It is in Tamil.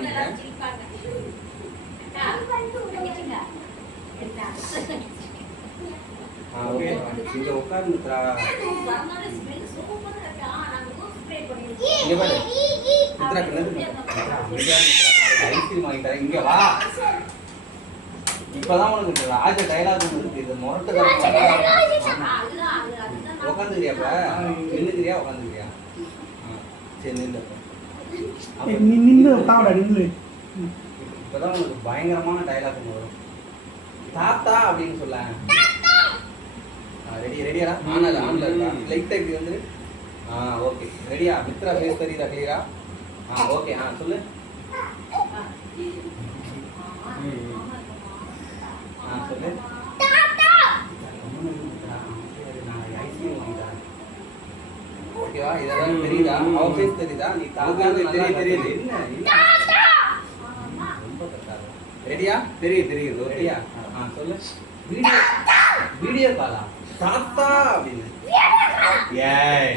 உட்காந்துங்க. ஓகே இங்க உட்கார்ந்து மித்ரா. இங்க பாரு மித்ரா கண்ணு ஐஸ்கிரீம் வாங்கி தரேன் இங்க வா. இப்பதான் உனக்கு ராஜ டைலாக் ஒன்று இருக்கு. இது முரட்டு உட்காந்துக்கிறியாப்ப நின்றுக்கிறியா உட்காந்துக்கிறியா? சரி நின்று இப்பதான் உனக்கு பயங்கரமான டைலாக் ஒன்று வரும். தாத்தா அப்படின்னு சொல்ல. ரெடியா ஆன்ல இருக்கா? லைட் டைப் வந்து ஓகே ரெடியா? மித்ரா ஃபேஸ் தெரியுதா கிளியரா? ஓகே சொல்லு. சொல்லு ஐஸ்கிரீம் வாங்கி தரேன். ஓகேவா? இதெல்லாம் தெரியுதா? அவ ஃபேஸ் தெரியுதா? நீ தாத்தா தெரியுது. என்ன ரொம்ப கட்டாத. ரெடியா? தெரியுது. ஓகேயா? சொல்லு. வீடியோ காலா? தாத்தா அப்படின்னு. ஏய்